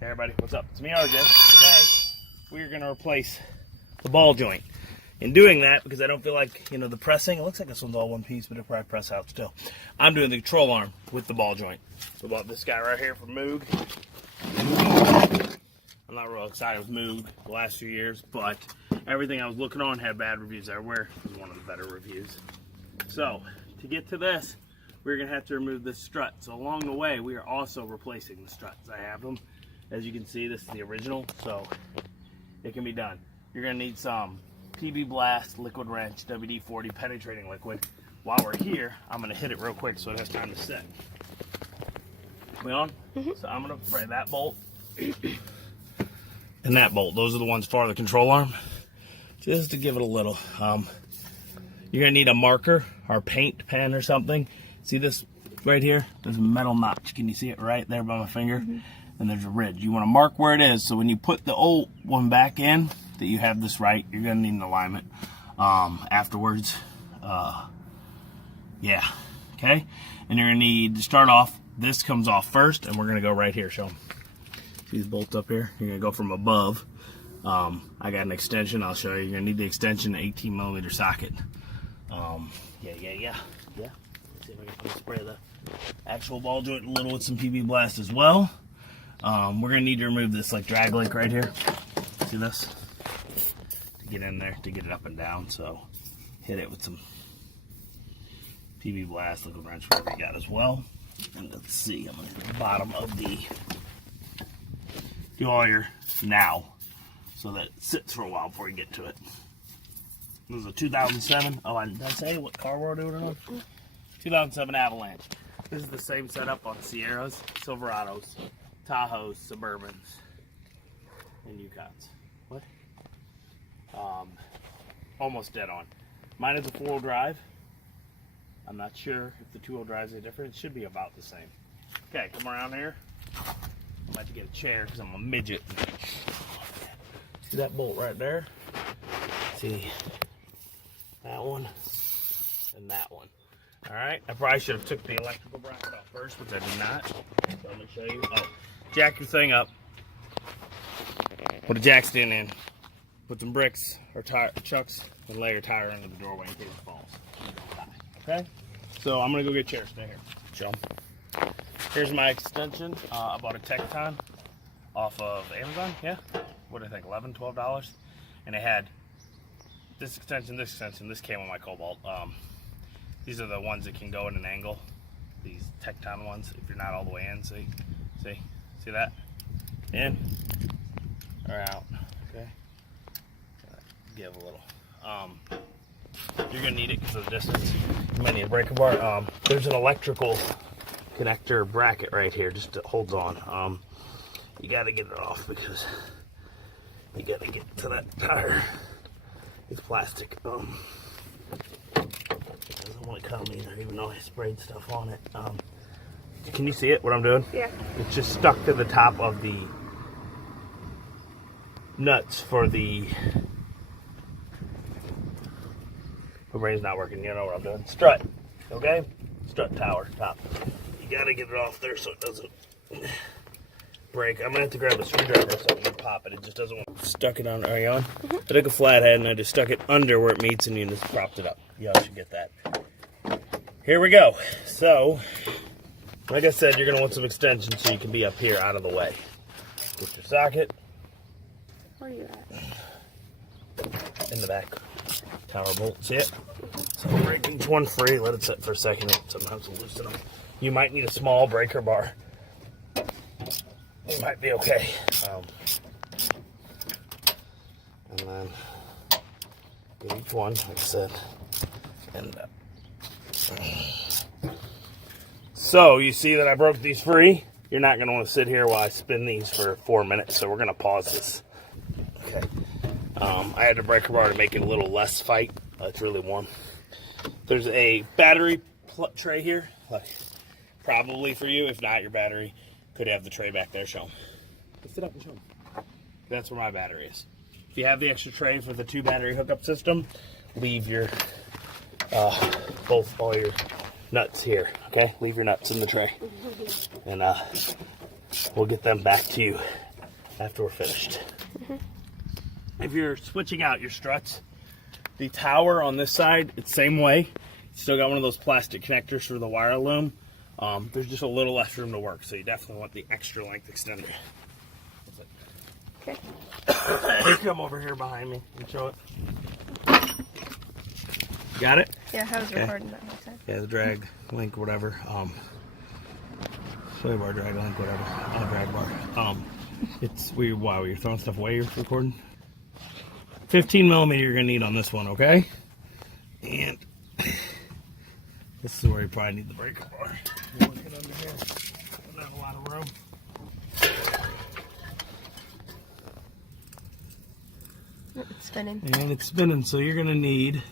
Hey everybody, what's up? It's me, RJ. Today, we're going to replace the ball joint. In doing that, because I don't feel like, the pressing, it looks like this one's all one piece, but it'll probably press out still. I'm doing the control arm with the ball joint. So I bought this guy right here from Moog. I'm not real excited with Moog the last few years, but everything I was looking on had bad reviews everywhere. It was one of the better reviews. So, to get to this, we're going to have to remove this strut. So along the way, we are also replacing the struts. I have them. As you can see, this is the original, so it can be done. You're going to need some PB Blast liquid wrench WD-40 penetrating liquid. While we're here, I'm going to hit it real quick so it has time to set. We on? So I'm going to spray that bolt and that bolt. Those are the ones for the control arm. Just to give it a little. You're going to need a marker or paint pen or something. See this right here? There's a metal notch. Can you see it right there by my finger? And there's a ridge. You want to mark where it is, so when you put the old one back in, that you have this right. You're going to need an alignment afterwards. Yeah. Okay? And you're going to need to start off, this comes off first, and we're going to go right here. Show them. These bolts up here. You're going to go from above. I got an extension. I'll show you. You're going to need the extension, 18 millimeter socket. Yeah. Let's see if I can spray the actual ball joint a little with some PB Blast as well. We're going to need to remove this drag link right here. See this? To get in there, to get it up and down. So hit it with some PB Blast, liquid wrench, whatever you got as well. And let's see, I'm going to hit the bottom of the dewire now so that it sits for a while before you get to it. This is a 2007. Oh, did I say what car we're doing it on? 2007 Avalanche. This is the same setup on Sierras, Silverados, Tahoes, Suburbans, and Yukons. What? Almost dead on. Mine is a 4-wheel drive. I'm not sure if the 2-wheel drives are different. It should be about the same. Okay, come around here. I'm about to get a chair because I'm a midget. See that bolt right there? See that one and that one. All right, I probably should have took the electrical bracket off first, which I did not. So I'm going to show you. Oh, jack your thing up. Put a jack stand in. Put some bricks or chucks and lay your tire into the doorway in case it falls. Okay? So I'm going to go get chairs. Stay here. Show them. Here's my extension. I bought a Tecton off of Amazon. Yeah? What do I think? $11, $12? And it had this extension, this extension. This came on my Cobalt. These are the ones that can go in an angle. These Tecton ones, if you're not all the way in. See that? In or out. Okay. Give a little. You're gonna need it because of the distance. You might need a breaker bar. There's an electrical connector bracket right here, just that holds on. You got to get it off because you got to get to that tire. It's plastic. It doesn't want to come either, even though I sprayed stuff on it. Can you see it? What I'm doing? Yeah. It's just stuck to the top of the nuts for the. My brain's not working. You know what I'm doing? Strut. Okay? Strut tower top. You gotta get it off there so it doesn't break. I'm gonna have to grab a screwdriver so I can pop it. It just doesn't want. Stuck it on. Are you on? I took a flathead and I just stuck it under where it meets and you just propped it up. Y'all should get that. Here we go. So, like I said, you're gonna want some extension so you can be up here out of the way. Get your socket. Where are you at? In the back. Tower bolt. See it? So we'll break each one free. Let it sit for a second. Sometimes we'll loosen them. You might need a small breaker bar. It might be okay. And then get each one, like I said. And so you see that I broke these free. You're not going to want to sit here while I spin these for 4 minutes. So we're going to pause this. Okay. I had a breaker bar to make it a little less fight. It's really warm. There's a battery tray here, probably for you. If not, your battery could have the tray back there. Show them. Sit up and show them. That's where my battery is. If you have the extra tray for the 2 battery hookup system, leave your all your nuts here. Okay, leave your nuts in the tray, and we'll get them back to you after we're finished. If you're switching out your struts, the tower on this side, it's same way. Still got one of those plastic connectors for the wire loom. There's just a little less room to work, so you definitely want the extra length extender. Okay. Come over here behind me and show it. Got it? Yeah, I was recording that whole time. Yeah, the drag link, whatever. Sway bar, drag link, whatever. Drag bar. It's weird. Wow, you're throwing stuff away. You're recording. 15 millimeter you're gonna need on this one, okay? And this is where you probably need the breaker bar. You're looking under here. Don't have a lot of room. It's spinning. And it's spinning, so you're gonna need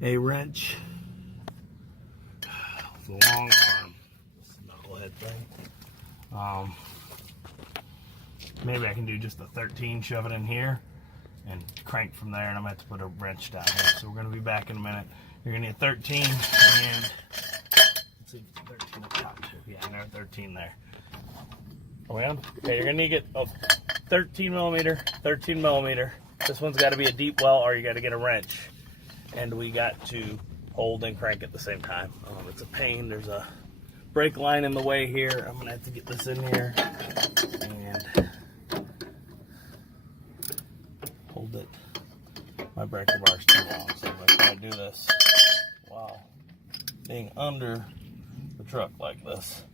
a wrench with a long arm. This knucklehead thing. Maybe I can do just a 13, shove it in here, and crank from there, and I'm gonna have to put a wrench down here. So we're gonna be back in a minute. You're gonna need 13, and let's see, 13 up top too. Yeah, I know 13 there. Are we on? Okay, you're gonna need to get 13 millimeter, 13 millimeter. This one's got to be a deep well, or you got to get a wrench, and we got to hold and crank at the same time. It's a pain. There's a brake line in the way here. I'm gonna have to get this in here and hold it. My breaker bar is too long, so I'm gonna try to do this while being under the truck like this.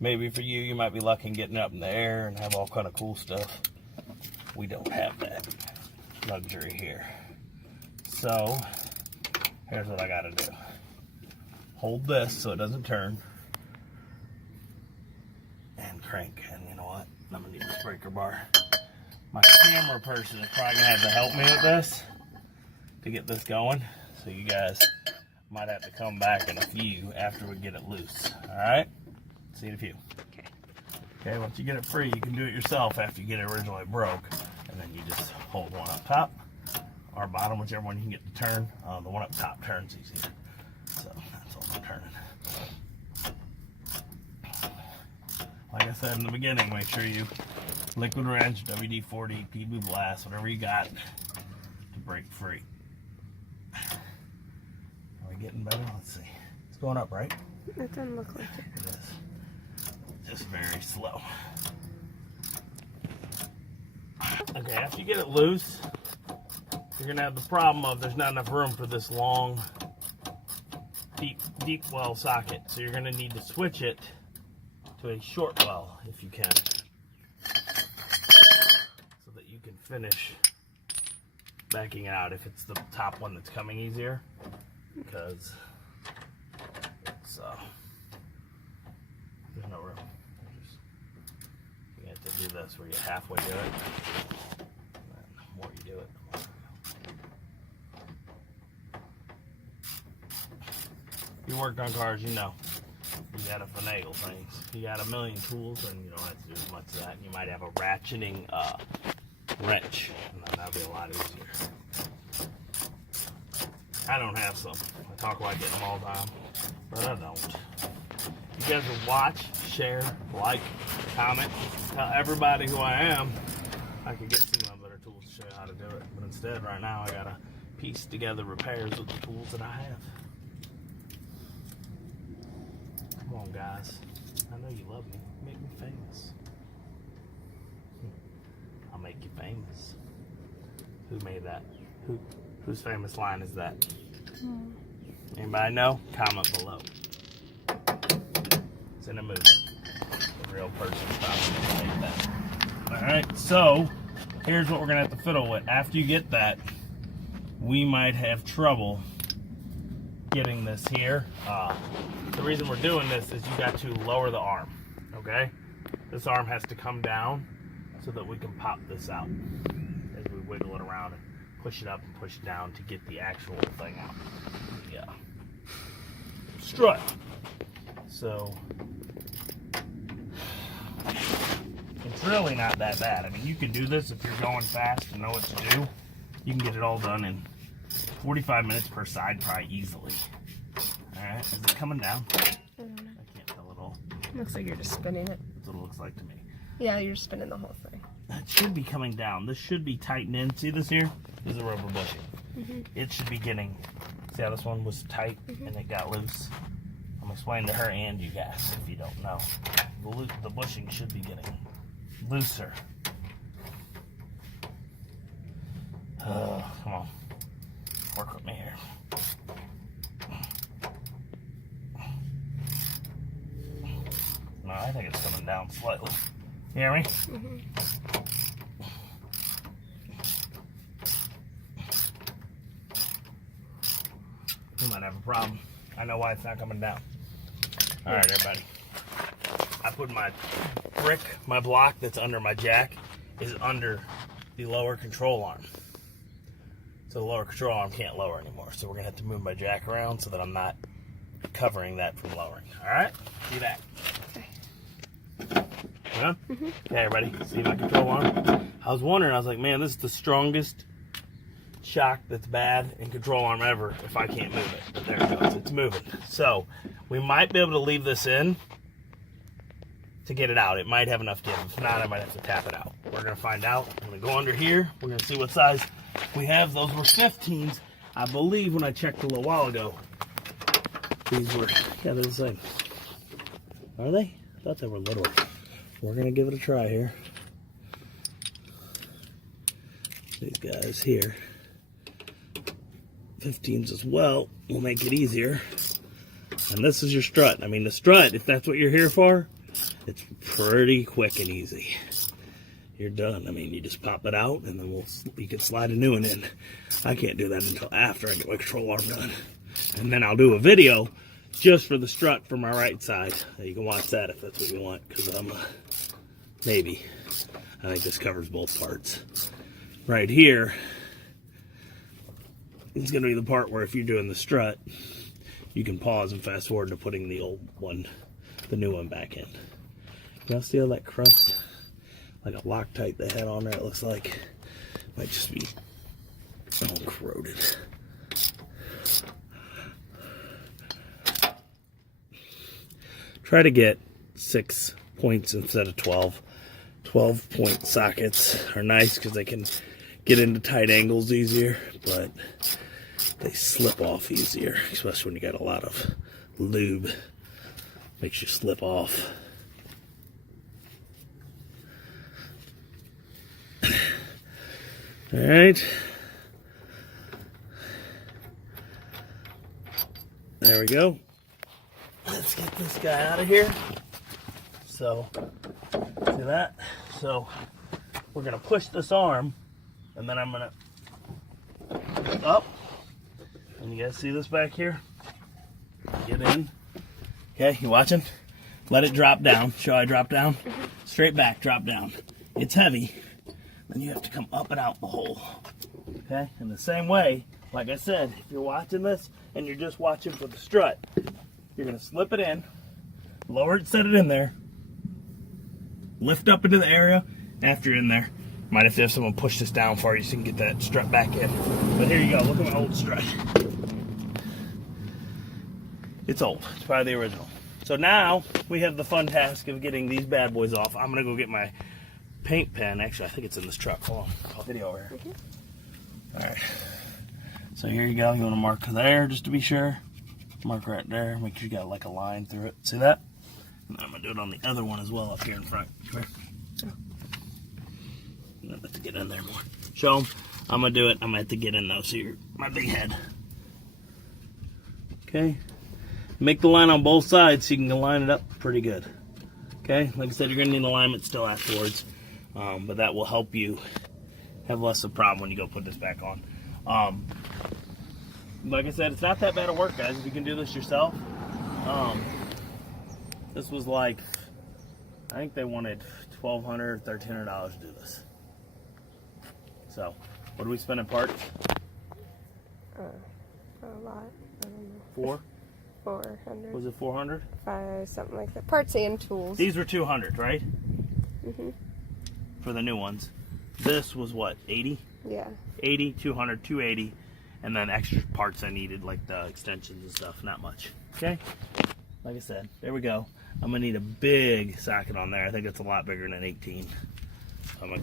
Maybe for you, you might be lucky in getting up in the air and have all kind of cool stuff. We don't have that luxury here. So here's what I gotta do. Hold this so it doesn't turn, and crank. And you know what? I'm gonna need this breaker bar. My camera person is probably gonna have to help me with this to get this going. So you guys might have to come back in a few after we get it loose. All right? See you in a few. Okay. Okay, once you get it free, you can do it yourself after you get it originally broke. And then you just hold one up top or bottom, whichever one you can get to turn. The one up top turns easier. So that's all I'm turning. Like I said in the beginning, make sure you liquid wrench, WD-40, PB blast, whatever you got to break free. Are we getting better? Let's see. It's going up, right? It doesn't look like it. It is. Just very slow. Okay, after you get it loose, you're gonna have the problem of there's not enough room for this long, deep well socket. So you're gonna need to switch it to a short well if you can, so that you can finish backing it out if it's the top one that's coming easier, because it's there's no room. You have to do this where you halfway do it. And the more you do it, the more. If you work on cars, you know. You gotta finagle things. You got a million tools, and you don't have to do as much of that. You might have a ratcheting wrench, and then that'll be a lot easier. I don't have some. I talk about getting them all the time, but I don't. You guys will watch, share, like, comment, tell everybody who I am. I could get some better tools to show you how to do it. But instead, right now, I gotta piece together repairs with the tools that I have. Come on, guys. I know you love me. Make me famous. I'll make you famous. Who made that? Whose famous line is that? Anybody know? Comment below. It's in a movie. A real person probably made that. Alright, so here's what we're gonna have to fiddle with. After you get that, we might have trouble getting this here. The reason we're doing this is you got to lower the arm. Okay? This arm has to come down so that we can pop this out as we wiggle it around and push it up and push it down to get the actual thing out. Yeah. Strut. So it's really not that bad. I mean, you can do this if you're going fast and know what to do. You can get it all done in 45 minutes per side, probably easily. Alright, is it coming down? I don't know. I can't tell at all. Looks like you're just spinning it. That's what it looks like to me. Yeah, you're spinning the whole thing. That should be coming down. This should be tightened in. See this here? This is a rubber bushing. It should be getting, see how this one was tight and it got loose? I'm explaining to her and you guys if you don't know. The bushing should be getting looser. Come on. Work with me here. No, I think it's coming down slightly. You hear me? You might have a problem. I know why it's not coming down. All right, everybody. I put my brick, my block that's under my jack is under the lower control arm. So the lower control arm can't lower anymore. So we're gonna have to move my jack around so that I'm not covering that from lowering. All right, see that? Okay. Huh? Okay, everybody, see my control arm? I was wondering, I was like, man, this is the strongest shock that's bad in control arm ever if I can't move it. But there it goes, it's moving. So we might be able to leave this in to get it out. It might have enough give. If not, I might have to tap it out. We're gonna find out. I'm gonna go under here. We're gonna see what size we have. Those were 15s. I believe when I checked a little while ago, these were, yeah, they're the same. Are they? I thought they were little. We're gonna give it a try here. These guys here, 15s as well, will make it easier. And this is your strut. I mean, the strut, if that's what you're here for, it's pretty quick and easy. You're done. I mean, you just pop it out and then you can slide a new one in. I can't do that until after I get my control arm done. And then I'll do a video just for the strut for my right side. You can watch that if that's what you want, because maybe. I think this covers both parts. Right here is going to be the part where if you're doing the strut, you can pause and fast forward to putting the old one, the new one back in. Y'all see all that crust? Like a Loctite they had on there, it looks like. Might just be all corroded. Try to get 6 points instead of 12. 12-point sockets are nice because they can get into tight angles easier, but they slip off easier, especially when you got a lot of lube. Makes you slip off. All right. There we go. Let's get this guy out of here. So, see that? So, we're going to push this arm, and then I'm going to up. And you guys see this back here? Get in. Okay, you watching? Let it drop down. Shall I drop down? Straight back, drop down. It's heavy. Then you have to come up and out the hole. Okay? In the same way, like I said, if you're watching this and you're just watching for the strut, you're going to slip it in, lower it, set it in there, lift up into the area after you're in there. Might have to have someone push this down for you so you can get that strut back in. But here you go. Look at my old strut. It's old. It's probably the original. So now we have the fun task of getting these bad boys off. I'm going to go get my paint pen. Actually, I think it's in this truck. Hold on. I'll video over here. All right. So here you go. You want to mark there just to be sure. Mark right there. Make sure you got like a line through it. See that? And I'm going to do it on the other one as well up here in front. Come here. I'm going to have to get in there more. Show them. I'm going to do it. I'm going to have to get in though. So you're my big head. Okay. Make the line on both sides so you can line it up pretty good. Okay. Like I said, you're going to need alignment still afterwards. But that will help you have less of a problem when you go put this back on. Like I said, it's not that bad of work, guys, if you can do this yourself. This was like, I think they wanted $1,200, $1,300 to do this. So, what do we spend in parts? A lot. I don't know. 400. Was it 400? 5, something like that. Parts and tools. These were 200, right? Mm-hmm. For the new ones. This was what, 80? Yeah. 80, 200, 280. And then extra parts I needed, like the extensions and stuff. Not much. Okay? like I said, there we go. I'm gonna need a big socket on there. I think it's a lot bigger than an 18. All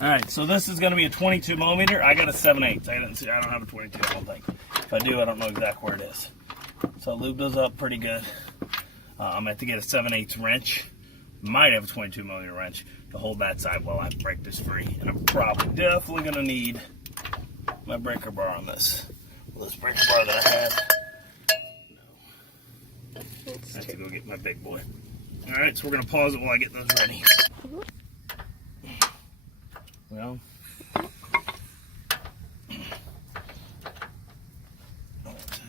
right, so this is gonna be a 22 millimeter. I got a 7/8. I don't have a 22, I don't think. If I do, I don't know exactly where it is. So I lube those up pretty good. I'm gonna have to get a 7/8 wrench. Might have a 22 millimeter wrench to hold that side while I break this free. And I'm probably definitely gonna need my breaker bar on this. Well, this breaker bar that I had. I have to go get my big boy. All right, so we're gonna pause it while I get those ready. Well,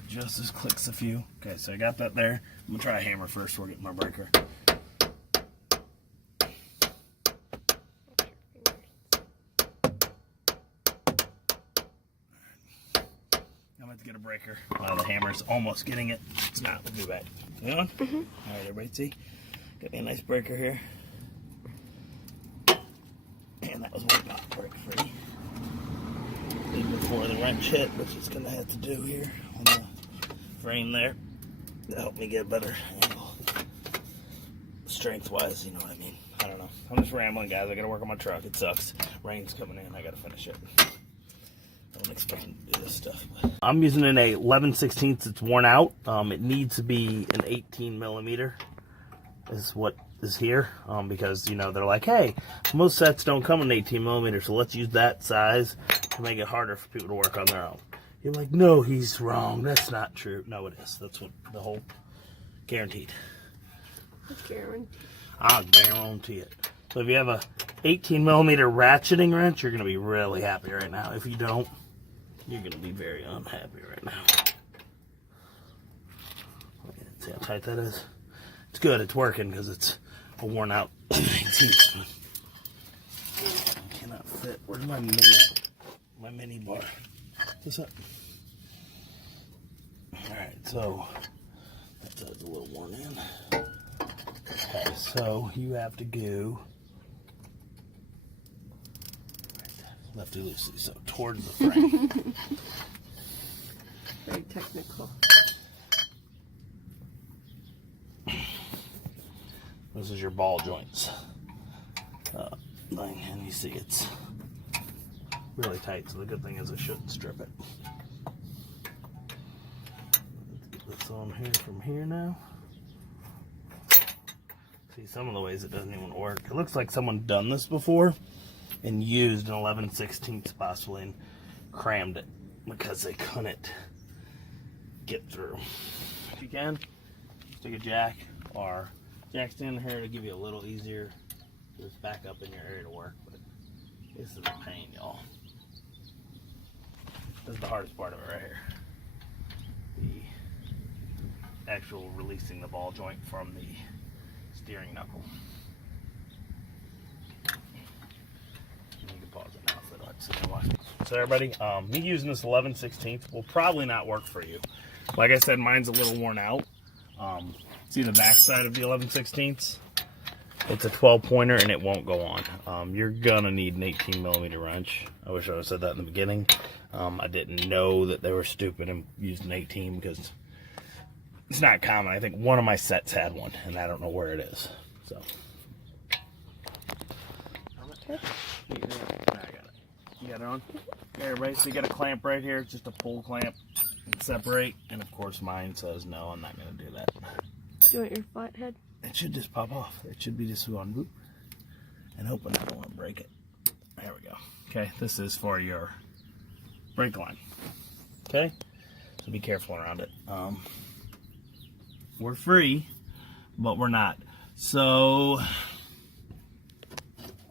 just this clicks a few. Okay, so I got that there. I'm gonna try a hammer first before I get my breaker. I'm going to get a breaker. The hammer's almost getting it. It's not. We'll do that. You on? All right, everybody, see? Got me a nice breaker here. And that was one not break free. Did before the wrench hit, which it's going to have to do here on the frame there to help me get a better angle. Strength-wise, you know what I mean. I don't know. I'm just rambling, guys. I got to work on my truck. It sucks. Rain's coming in. I got to finish it. I don't expect him to do this stuff. But. I'm using an 11/16. It's worn out. It needs to be an 18 millimeter. Is what is here. Because, you know, they're like, hey, most sets don't come in 18 millimeter, so let's use that size to make it harder for people to work on their own. You're like, no, he's wrong. That's not true. No, it is. That's what the whole guaranteed. Guaranteed. I'll guarantee it. So if you have a 18 millimeter ratcheting wrench, you're going to be really happy right now. If you don't, you're going to be very unhappy right now. See how tight that is? It's good. It's working because it's a worn out 18. I cannot fit. Where's my mini bar? What's up? Alright, so that's a little worn in. Okay, so you have to go lefty loosey, so towards the frame. Very technical. This is your ball joints. And you see it's really tight, so the good thing is I shouldn't strip it. Let's get this on here from here now. See, some of the ways it doesn't even work. It looks like someone done this before and used an 11/16 possibly and crammed it because they couldn't get through. If you can, stick a jack or jack stand here to give you a little easier to just back up in your area to work, but this is a pain, y'all. This is the hardest part of it right here. The actual releasing the ball joint from the steering knuckle. And you can pause it now so I don't have to sit there and watch it. So everybody, me using this 11/16 will probably not work for you. Like I said, mine's a little worn out. See the back side of the 11/16? It's a 12 pointer and it won't go on. You're gonna need an 18 millimeter wrench. I wish I would have said that in the beginning. I didn't know that they were stupid and used an 18 because it's not common. I think one of my sets had one and I don't know where it is. So. Okay. I got it. You got it on? Okay, everybody, so you got a clamp right here. It's just a pull clamp and separate. And of course mine says no, I'm not gonna do that. Do you want your flathead? It should just pop off. It should be just going boop. And hoping I don't want to break it. There we go. Okay, this is for your brake line. Okay? So be careful around it. We're free, but we're not. So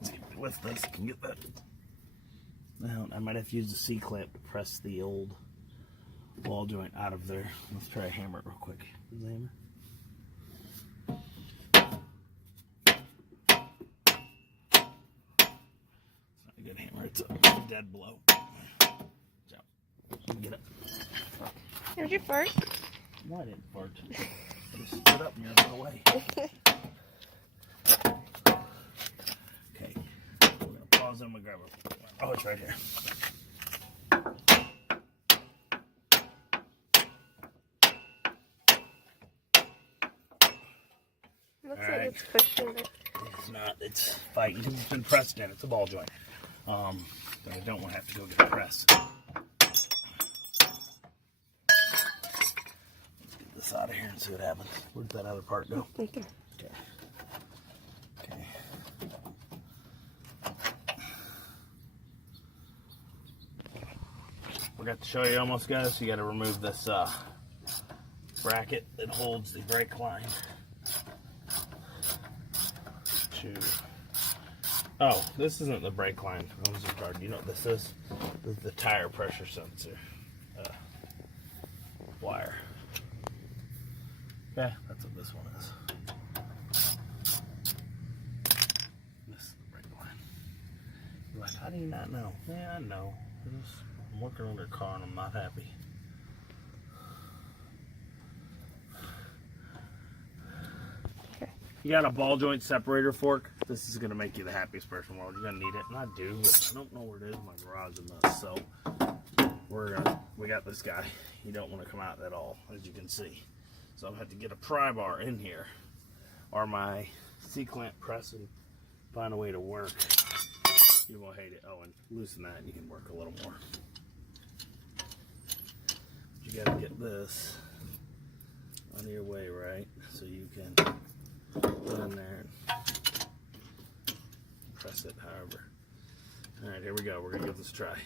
let's lift this. Can get that. Well, I might have to use the C-clamp to press the old ball joint out of there. Let's try a hammer real quick. Is the hammer? Good hammer, it's a dead blow. So, get it. Did you fart? No, I didn't fart. I just stood up and you're a little away. Okay, we're gonna pause and I'm gonna grab it. Oh, it's right here. It's pushing it. It's not. It's fighting because it's been pressed in. It's a ball joint. But I don't want to have to go get it pressed. Let's get this out of here and see what happens. Where'd that other part go? Right there. Okay. Okay. Forgot to show you almost, guys. You got to remove this bracket that holds the brake line. Oh, this isn't the brake line. You know what this is? This is the tire pressure sensor wire. Yeah, that's what this one is. This is the brake line. You're like, how do you not know? Yeah, I know. I'm working on their car and I'm not happy. You got a ball joint separator fork. This is going to make you the happiest person in the world. You're going to need it, and I do, but I don't know where it is in my garage in this. So we got this guy. He don't want to come out at all, as you can see. So I have to get a pry bar in here, or my C-clamp press and find a way to work. You won't hate it. Oh, and loosen that, and you can work a little more. You got to get this out of your way, right? So you can put in there and press it however. Alright, here we go. We're going to give this a try.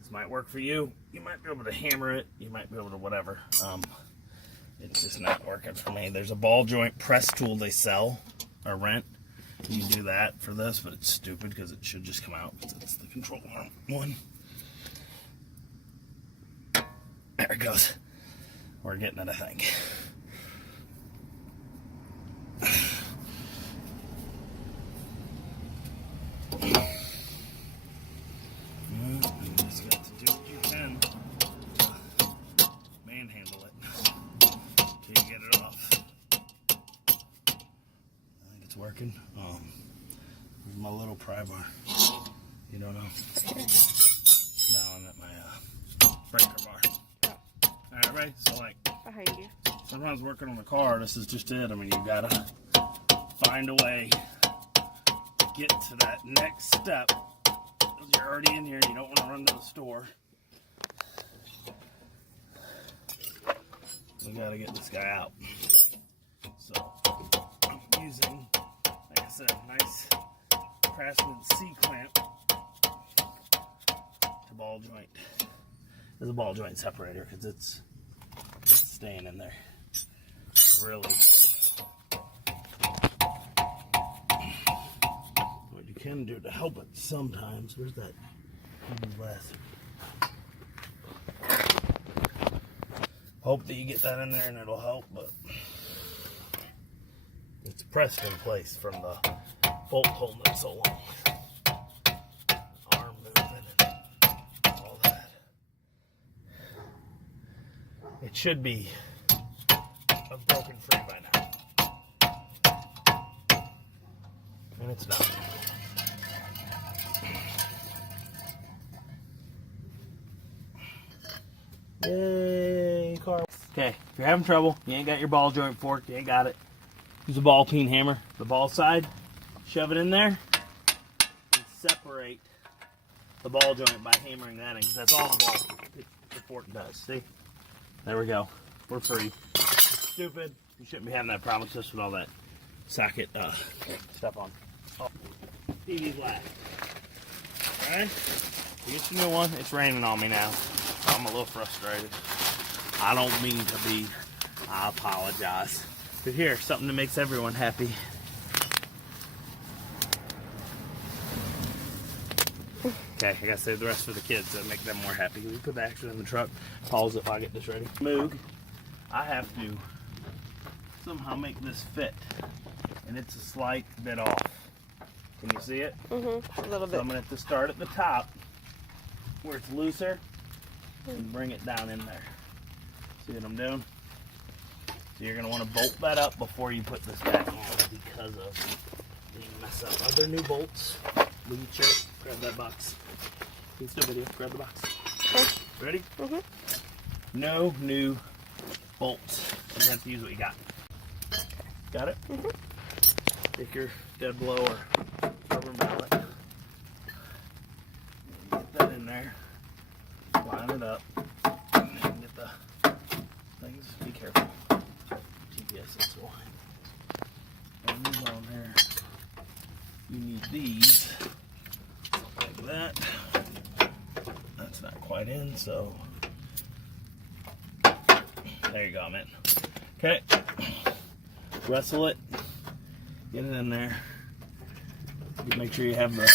This might work for you. You might be able to hammer it. You might be able to whatever. It's just not working for me. There's a ball joint press tool they sell or rent. You can do that for this, but it's stupid because it should just come out. It's the control arm one. There it goes. We're getting it, I think. You just got to do what you can to manhandle it till you get it off. I think it's working. Here's my little pry bar. You don't know? No, I'm at my breaker bar. Alright, ready? So like, Behind you. sometimes working on the car, this is just it. I mean, you gotta find a way to get to that next step. You're already in here and you don't want to run to the store. We gotta get this guy out. So I'm using, like I said, a nice Craftsman C-clamp to ball joint. There's a ball joint separator because it's staying in there. Really. What you can do to help it sometimes, where's that glass? Hope that you get that in there and it'll help, but it's pressed in place from the bolt holding it so long. Arm moving and all that. It should be broken free by now. And it's not. Yay, car. Okay, if you're having trouble, you ain't got your ball joint fork, you ain't got it. Use a ball peen hammer, the ball side, shove it in there, and separate the ball joint by hammering that in, because that's all the fork does. See? There we go. We're free. It's stupid. You shouldn't be having that problem just with all that socket stuff on. Oh, TV's last. Alright? You get your new one. It's raining on me now. I'm a little frustrated. I don't mean to be. I apologize. But here, something that makes everyone happy. Okay, I gotta save the rest for the kids to make them more happy. We put the action in the truck, pause it while I get this ready. Moog, I have to somehow make this fit, and it's a slight bit off. Can you see it? A little bit. So I'm gonna have to start at the top, where it's looser, and bring it down in there. See what I'm doing? So you're gonna want to bolt that up before you put this back on because of the mess up. Are there new bolts? Will you check? Grab that box. You can still video. Grab the box. Okay. Ready? No new bolts. You have to use what you got. Got it? Take your dead blow or rubber mallet. Get that in there. Line it up. And then get the things. Be careful. GPS is wide. And these on there. You need these. Like that. That's not quite in, so. There you go, man. Okay. Wrestle it. Get it in there. Make sure you have the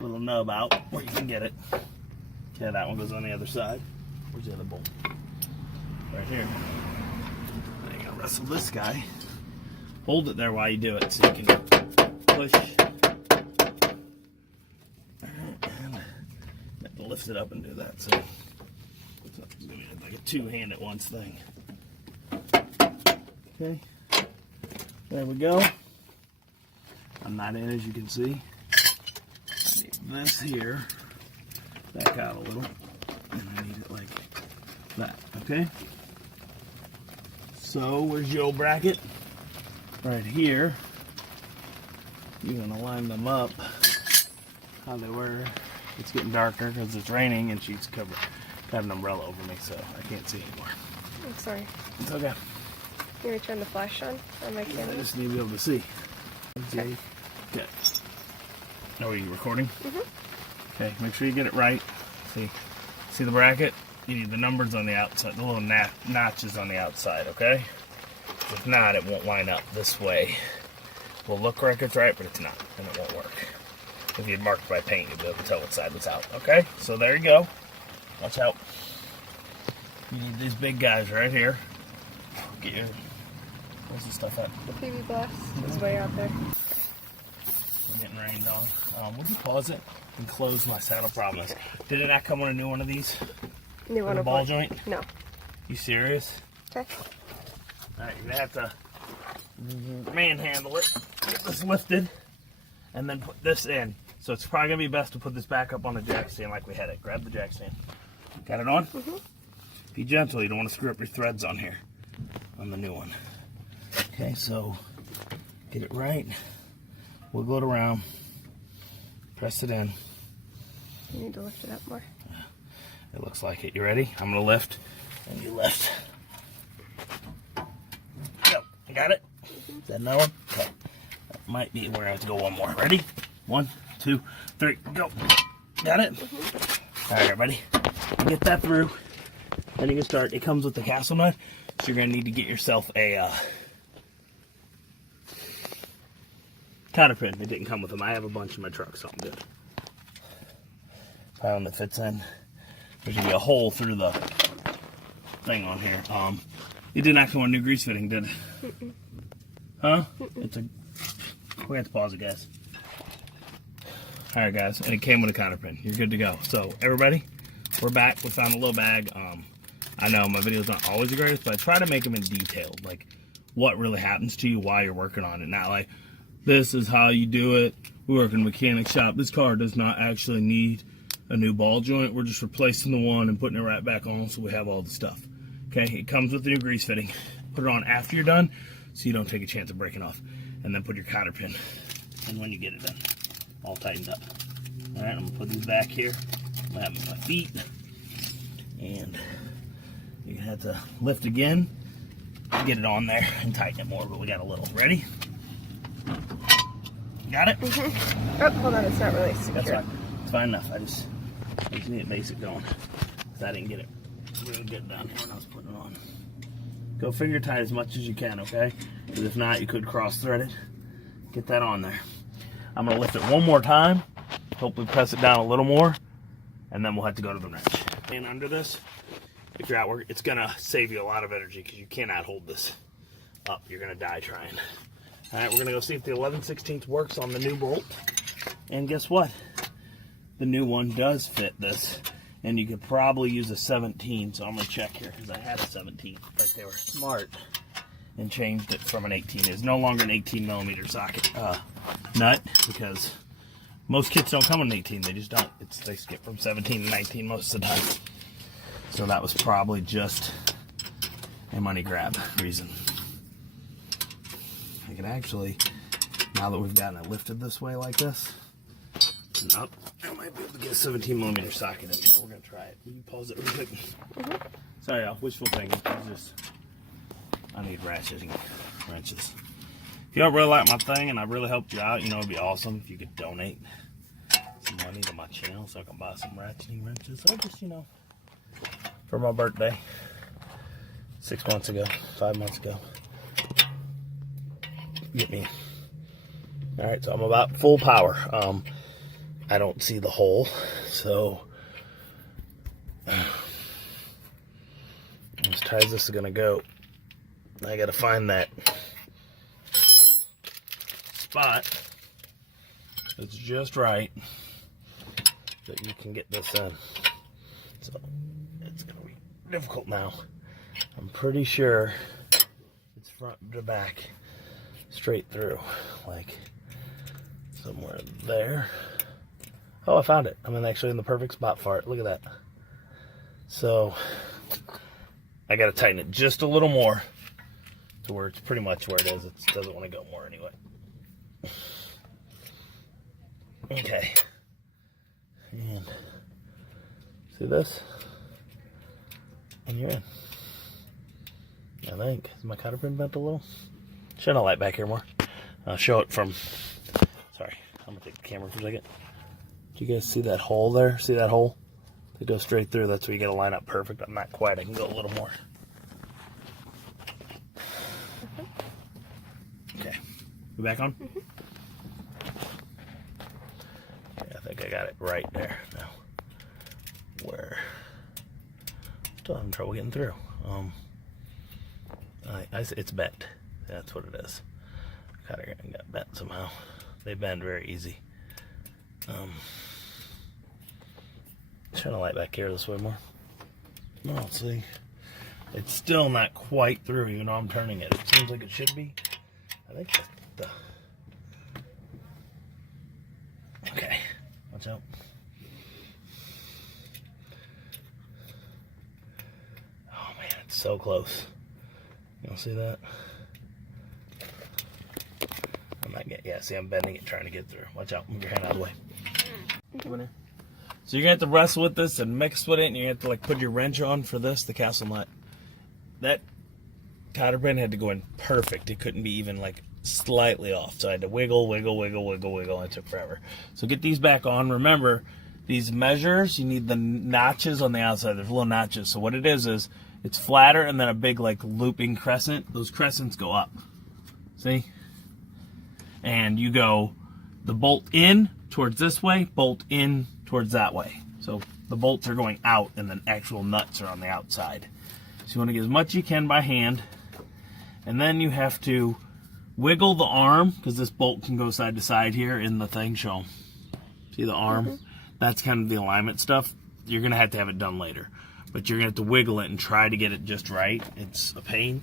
little nub out where you can get it. Okay, that one goes on the other side. Where's the other bolt? Right here. Now you gotta wrestle this guy. Hold it there while you do it so you can push. Alright, and you have to lift it up and do that. So it's like a two-hand at once thing. Okay. There we go. I'm not in, as you can see. I need this here. Back out a little. And I need it like that. Okay? So, where's your old bracket? Right here. You're going to line them up how they were. It's getting darker because it's raining and she's got an umbrella over me, so I can't see anymore. I'm sorry. It's okay. Can you turn the flash on my I camera? just need to be able to see. Okay. Okay. Are we recording? Mm-hmm. Okay, make sure you get it right. See the bracket? You need the numbers on the outside, the little notches on the outside, okay? If not, it won't line up this way. It will look like it's right, but it's not, and it won't work. If you'd marked by paint, you'd be able to tell what side was out, okay? So there you go. Watch out. You need these big guys right here. Get your, where's the stuff at? The PV blast is way out there. I'm getting rained on. Would you pause it and close my saddle problem? Did it not come on a new one of these? New one The of ball what? joint? No. You serious? Okay. Alright, you're gonna have to manhandle it, get this lifted, and then put this in. So it's probably gonna be best to put this back up on the jack stand like we had it. Grab the jack stand. Got it on? Mm-hmm. Be gentle, you don't want to screw up your threads on here, on the new one. Okay, so get it right, wiggle it around, press it in. You need to lift it up more. It looks like it. You ready? I'm gonna lift, and you lift. Go. You got it? Is that another one? Okay. That might be where I have to go one more. Ready? 1, 2, 3, go. Got it? All right, everybody. Get that through. Then you can start. It comes with the castle nut, so you're gonna need to get yourself a cotter pin. It didn't come with them. I have a bunch in my truck, so I'm good. Probably one that fits in. There's gonna be a hole through the thing on here. You didn't actually want a new grease fitting, did it? Mm-mm. Huh? Mm-mm. It's a. We have to pause it, guys. All right, guys, and it came with a cotter pin. You're good to go. So, everybody, we're back. We found a little bag. I know my videos aren't always the greatest, but I try to make them in detail, like what really happens to you while you're working on it. Not like this is how you do it. We work in a mechanic shop. This car does not actually need a new ball joint. We're just replacing the one and putting it right back on, so we have all the stuff. Okay, it comes with the new grease fitting. Put it on after you're done, so you don't take a chance of breaking off. And then put your cotter pin in when you get it done. All tightened up. All right, I'm gonna put these back here. I'm gonna have my feet, and you're gonna have to lift again, get it on there, and tighten it more. But we got a little. Ready? Got it? Mm-hmm. Oh, hold on, it's not really secure. That's fine. It's fine enough. I just need it basic going. Because I didn't get it really good down here when I was putting it on. Go finger tight as much as you can, okay? Because if not, you could cross thread it. Get that on there. I'm going to lift it one more time. Hopefully press it down a little more. And then we'll have to go to the wrench. And under this, if you're at work, it's going to save you a lot of energy because you cannot hold this up. You're going to die trying. All right, we're going to go see if the 11/16 works on the new bolt. And guess what? The new one does fit this. And you could probably use a 17. So I'm going to check here because I had a 17. But they were smart and changed it from an 18. It's no longer an 18 millimeter socket nut because most kits don't come in 18. They just don't. They skip from 17 to 19 most of the time. So that was probably just a money grab reason. I can actually Now that we've gotten it lifted this way like this, and up, I might be able to get a 17mm socket in here. We're gonna try it. Will you pause it real quick? Sorry, y'all. Wishful thinking. I need ratcheting wrenches. If you don't really like my thing and I really helped you out, you know, it'd be awesome if you could donate some money to my channel so I can buy some ratcheting wrenches. So just, you know, for my birthday, 6 months ago, 5 months ago, get me. All right, so I'm about full power. I don't see the hole, so as tight as this is gonna go, I gotta find that spot that's just right that you can get this in. So it's gonna be difficult now. I'm pretty sure it's front to back, straight through, like somewhere there. Oh, I found it. I'm actually in the perfect spot for it. Look at that. So I gotta tighten it just a little more to where it's pretty much where it is. It doesn't want to go more anyway. Okay. And see this? And you're in. I think. Is my cotter pin bent a little? Shine a light back here more. I'll show it from. Sorry, I'm gonna take the camera for a second. Do you guys see that hole there? See that hole? They go straight through. That's where you gotta line up perfect. I'm not quite. I can go a little more. Okay. We back on? Okay, I think I got it right there now. Where? Still having trouble getting through. It's bent. That's what it is. Cutter got bent somehow. They bend very easy. Shine a light back here this way more. No, let's see. It's still not quite through, even though I'm turning it. It seems like it should be. I think that's the. Okay, watch out. Oh man, it's so close. You don't see that? I'm not getting. Yeah, see, I'm bending it, trying to get through. Watch out. Move your hand out of the way. Come in here. So you're gonna have to wrestle with this and mix with it, and you have to like put your wrench on for this, the castle nut. That cotter pin had to go in perfect. It couldn't be even like slightly off. So I had to wiggle, wiggle, wiggle, wiggle, wiggle, and it took forever. So get these back on. Remember, these measures, you need the notches on the outside. There's little notches. So what it is it's flatter and then a big like looping crescent. Those crescents go up. See? And you go the bolt in towards this way, bolt in towards that way. So the bolts are going out and the actual nuts are on the outside. So you want to get as much as you can by hand, and then you have to wiggle the arm, because this bolt can go side to side here in the thing. Show 'em. See the arm? That's kind of the alignment stuff. You're going to have it done later, but you're going to have to wiggle it and try to get it just right. It's a pain,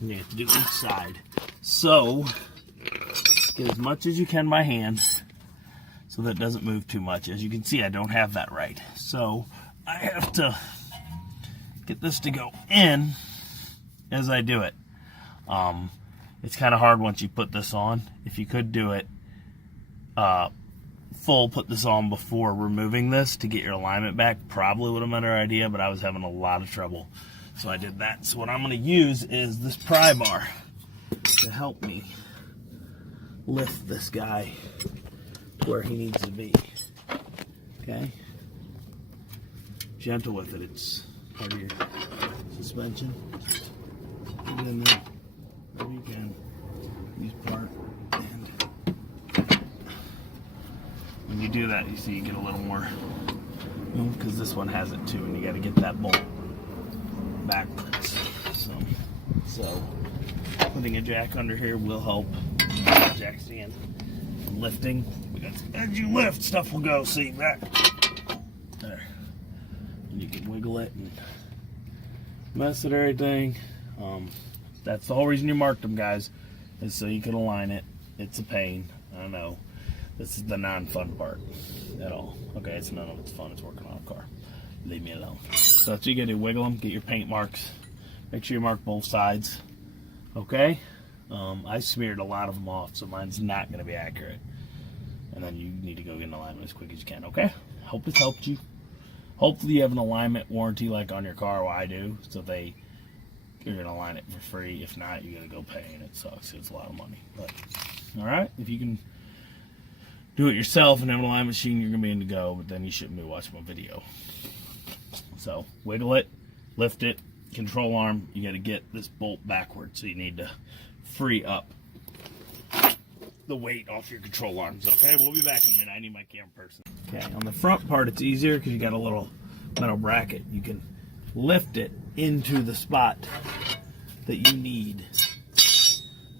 and you have to do each side. So get as much as you can by hand so that it doesn't move too much. As you can see, I don't have that right. So I have to get this to go in as I do it. It's kind of hard once you put this on. If you could do it full, put this on before removing this to get your alignment back, probably would have been our idea, but I was having a lot of trouble. So I did that. So what I'm going to use is this pry bar to help me lift this guy to where he needs to be. Okay? Gentle with it. It's part of your suspension. Get it in there. Where you can. Use part. And when you do that, you see you get a little more room, because this one has it too, and you got to get that bolt backwards. So putting a jack under here will help. Jack stand. And lifting. Because as you lift, stuff will go. See that? There. And you can wiggle it and mess with everything. That's the whole reason you marked them, guys, is so you can align it. It's a pain. I know. This is the non-fun part at all. Okay, it's none of it's fun. It's working on a car. Leave me alone. So that's what you gotta do. Wiggle them. Get your paint marks. Make sure you mark both sides. Okay? I smeared a lot of them off, so mine's not going to be accurate. And then you need to go get an alignment as quick as you can, okay? Hope this helped you. Hopefully you have an alignment warranty like on your car, I do, so you're going to align it for free. If not, you're going to go pay, and it sucks. It's a lot of money. But, all right, if you can do it yourself and have an alignment machine, you're going to be in to go, but then you shouldn't be watching my video. So, wiggle it, lift it, control arm. You got to get this bolt backwards, so you need to free up the weight off your control arms, okay? We'll be back in a minute. I need my camera person. Okay, on the front part, it's easier because you got a little metal bracket. You can lift it into the spot that you need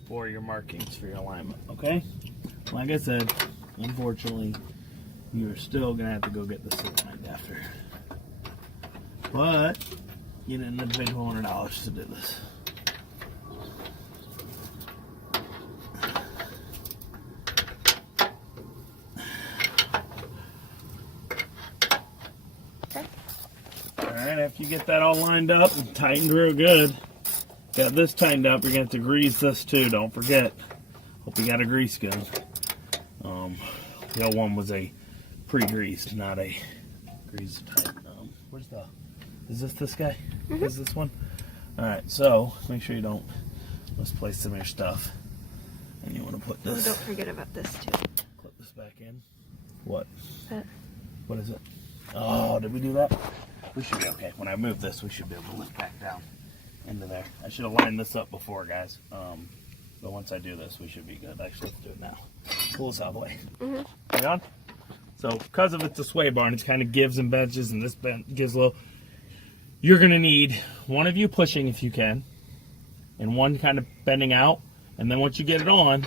for your markings for your alignment, okay? Like I said, unfortunately, you're still going to have to go get this aligned after. But you didn't have to pay $1,200 to do this. Alright, after you get that all lined up and tightened real good, got this tightened up, you're going to have to grease this too, don't forget. Hope you got a grease gun. The old one was a pre-greased, not a greased type. Where's the... Is this guy? Mm-hmm. Is this one? Alright, so make sure you don't misplace some of your stuff. And you want to put this... Oh, don't forget about this too. Clip this back in. What? That. What is it? Oh, did we do that? We should be okay. When I move this, we should be able to lift back down into there. I should have lined this up before, guys. But once I do this, we should be good. Actually, let's do it now. Pull this out of the way. Mm-hmm. Hang on. So, because of it's a sway bar, and it kind of gives and benches, and this gives a little... You're going to need one of you pushing if you can, and one kind of bending out. And then once you get it on,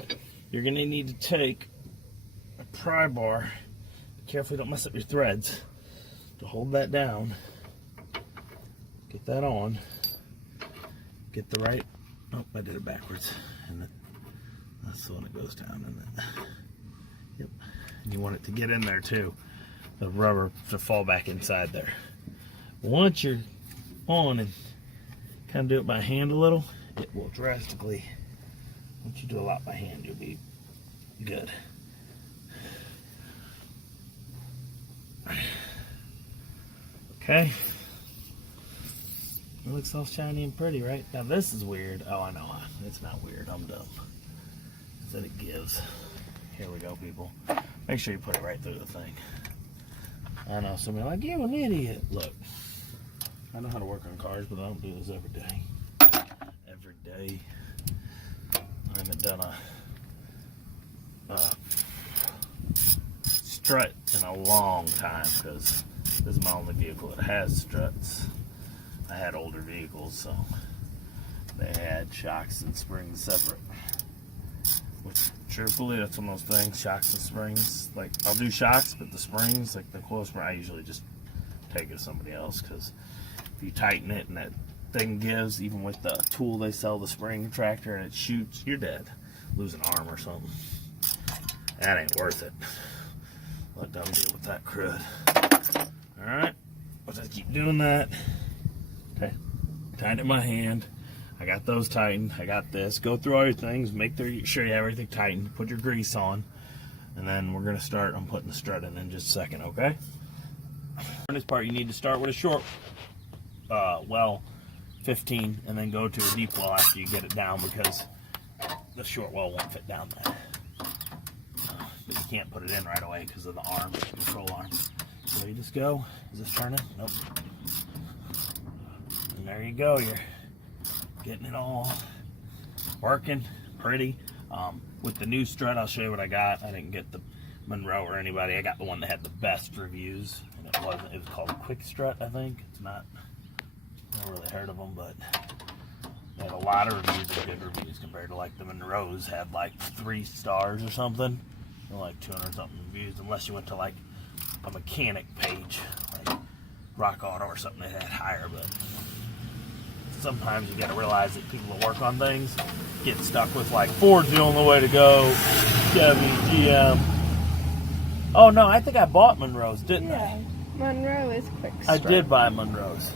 you're going to need to take a pry bar. Be careful you don't mess up your threads. To hold that down. Get that on. Get the right... Oh, I did it backwards. And that's the one that goes down, isn't it? Yep. And you want it to get in there too. The rubber to fall back inside there. Once you're on and kind of do it by hand a little, it will drastically... Once you do a lot by hand, you'll be good. Okay. It looks all shiny and pretty, right? Now this is weird. Oh, I know. It's not weird. I'm dumb. It's that it gives. Here we go, people. Make sure you put it right through the thing. I know somebody like, you're an idiot. Look. I know how to work on cars, but I don't do this every day. Every day. I haven't done a strut in a long time because this is my only vehicle that has struts. I had older vehicles, so they had shocks and springs separate. Which, truthfully, that's one of those things, shocks and springs. Like, I'll do shocks, but the springs, like the coil spring, I usually just take it to somebody else, because if you tighten it and that thing gives, even with the tool they sell, the spring tractor, and it shoots, you're dead. Lose an arm or something. That ain't worth it. Let them deal with that crud. Alright, I'll just keep doing that. Okay, tighten it in my hand. I got those tightened. I got this. Go through all your things. Make sure you have everything tightened. Put your grease on. And then we're going to start. I'm putting the strut in just a second, okay? For this part, you need to start with a short well 15 and then go to a deep well after you get it down because the short well won't fit down there. But you can't put it in right away because of the arm, the control arm. So you just go. Is this turning? Nope. And there you go. You're getting it all working pretty. With the new strut, I'll show you what I got. I didn't get the Monroe or anybody. I got the one that had the best reviews. And it was called Quick Strut, I think. It's not, I've never really heard of them, but they had a lot of reviews and good reviews compared to like the Monroes had like 3 stars or something. Or like 200 something reviews, unless you went to like a mechanic page, like Rock Auto or something that had higher, but sometimes you gotta realize that people that work on things get stuck with like Ford's the only way to go, Chevy, GM. Oh no, I think I bought Monroe's, didn't I? Monroe is Quick Strut. I did buy Monroe's.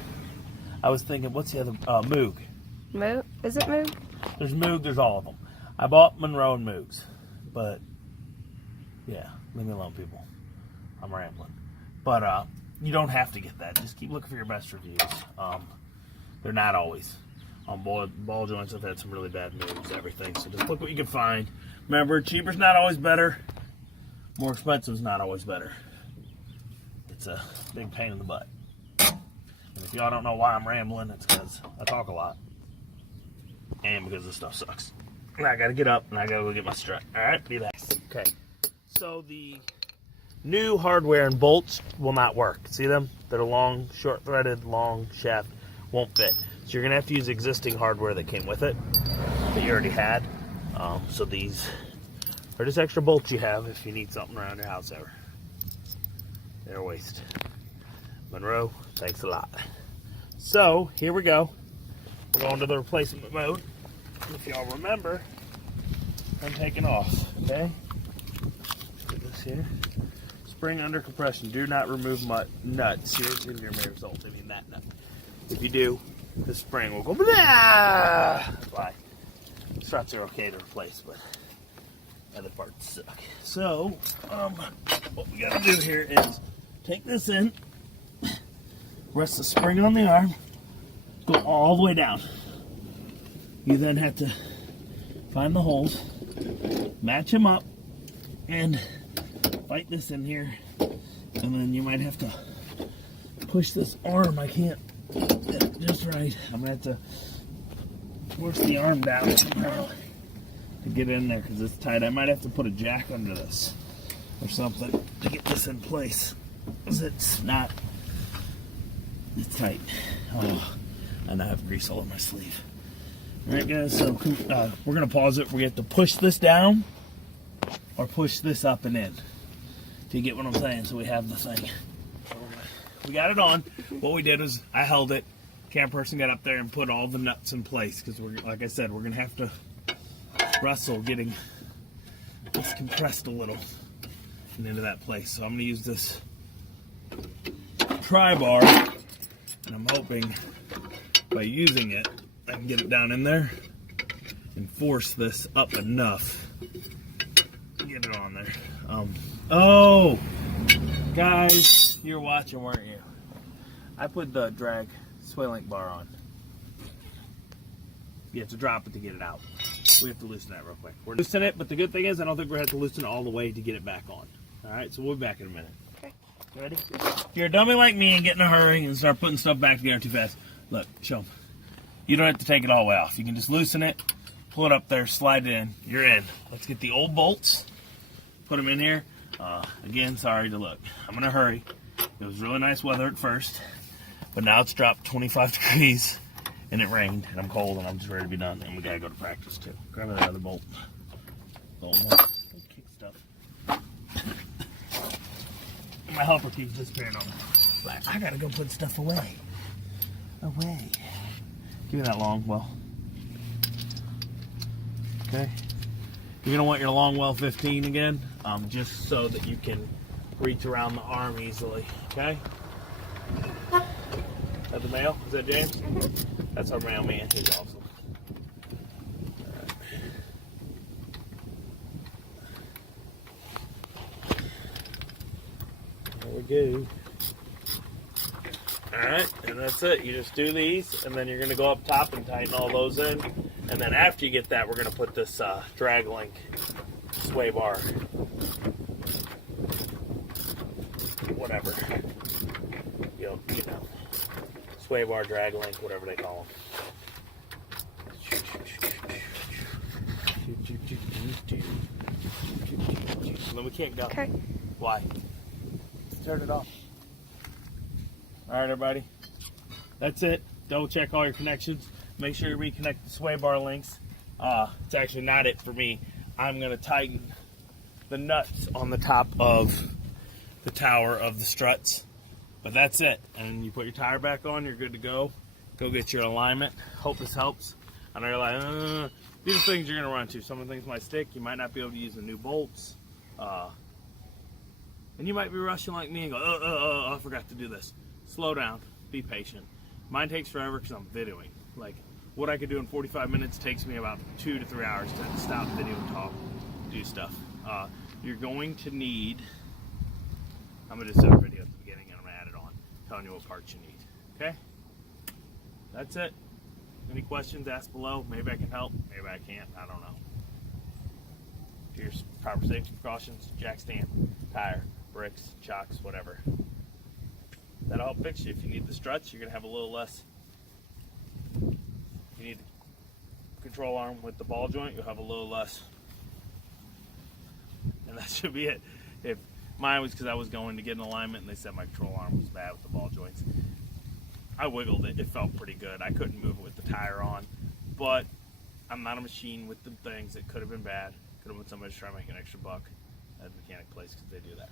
I was thinking, what's the other, Moog. Moog? Is it Moog? There's Moog, there's all of them. I bought Monroe and Moogs, but yeah, leave me alone, people. I'm rambling. But you don't have to get that. Just keep looking for your best reviews. They're not always. On ball joints, I've had some really bad moves, everything. So just look what you can find. Remember, cheaper's not always better. More expensive's not always better. It's a big pain in the butt. And if y'all don't know why I'm rambling, it's because I talk a lot. And because this stuff sucks. And I gotta get up and I gotta go get my strut. Alright, be that. Okay. So the new hardware and bolts will not work. See them? They're long, short threaded, long shaft. Won't fit. So you're gonna have to use existing hardware that came with it, that you already had. So these are just extra bolts you have if you need something around your house ever. They're a waste. Monroe, thanks a lot. So here we go. We're going to the replacement mode. If y'all remember, I'm taking off. Okay. Put this here. Spring under compression. Do not remove nuts. Here's your main result. I mean that nut. If you do, the spring will go blah. That's why struts are okay to replace, but other parts suck. So, what we gotta do here is take this in, rest the spring on the arm, go all the way down. You then have to find the holes, match them up, and fight this in here. And then you might have to push this arm. I can't get it just right. I'm gonna have to force the arm down somehow to get in there because it's tight. I might have to put a jack under this or something to get this in place because it's tight. Oh, and I have grease all over my sleeve. Alright guys, so we're going to pause it. We have to push this down or push this up and in. Do you get what I'm saying? So we have the thing. So we got it on. What we did was I held it. Cam person got up there and put all the nuts in place because we're, like I said, we're going to have to wrestle getting this compressed a little and into that place. So I'm going to use this pry bar, and I'm hoping by using it I can get it down in there and force this up enough to get it on there. Oh, guys, you were watching, weren't you? I put the drag sway link bar on. You have to drop it to get it out. We have to loosen that real quick. We're loosening it, but the good thing is I don't think we're going to have to loosen it all the way to get it back on. Alright, so we'll be back in a minute. Okay. You ready? If you're a dummy like me and get in a hurry and start putting stuff back together too fast, look, show them. You don't have to take it all the way off. You can just loosen it, pull it up there, slide it in. You're in. Let's get the old bolts, put them in here. Again, sorry to look. I'm going to hurry. It was really nice weather at first, but now it's dropped 25 degrees and it rained and I'm cold and I'm just ready to be done. And we got to go to practice too. Grab another bolt. Bolt one. Kick stuff. My helper keeps disappearing on me. Like, I got to go put stuff away. Away. Give me that long well. Okay. You're going to want your long well 15 again, just so that you can reach around the arm easily. Okay? Is that the male? Is that James? Mm-hmm. That's our mailman. He's awesome. There we go. Alright, and that's it. You just do these, and then you're going to go up top and tighten all those in. And then after you get that, we're going to put this drag link sway bar. Whatever. You know. Sway bar, drag link, whatever they call them. No, we can't go. Okay. Why? Turn it off. Alright, everybody. That's it. Double check all your connections. Make sure you reconnect the sway bar links. It's actually not it for me. I'm going to tighten the nuts on the top of the tower of the struts. But that's it. And you put your tire back on, you're good to go. Go get your alignment. Hope this helps. I know you're like, these are things you're going to run into. Some of the things might stick. You might not be able to use the new bolts. And you might be rushing like me and go, I forgot to do this. Slow down. Be patient. Mine takes forever because I'm videoing. Like, what I could do in 45 minutes takes me about 2 to 3 hours to stop, video, talk, do stuff. You're going to need, I'm going to do a video at the beginning and I'm going to add it on, telling you what parts you need. Okay? That's it. Any questions, ask below. Maybe I can help, maybe I can't, I don't know. Here's proper safety precautions, jack stand, tire, bricks, chocks, whatever. That'll help fix you. If you need the struts, you're going to have a little less. If you need the control arm with the ball joint, you'll have a little less. And that should be it. If mine was because I was going to get an alignment and they said my control arm was bad with the ball joints. I wiggled it. It felt pretty good. I couldn't move it with the tire on. But I'm not a machine with the things. It could have been bad. Could have been somebody trying to make an extra buck at the mechanic place because they do that.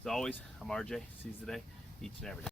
As always, I'm RJ. Seize the day, each and every day.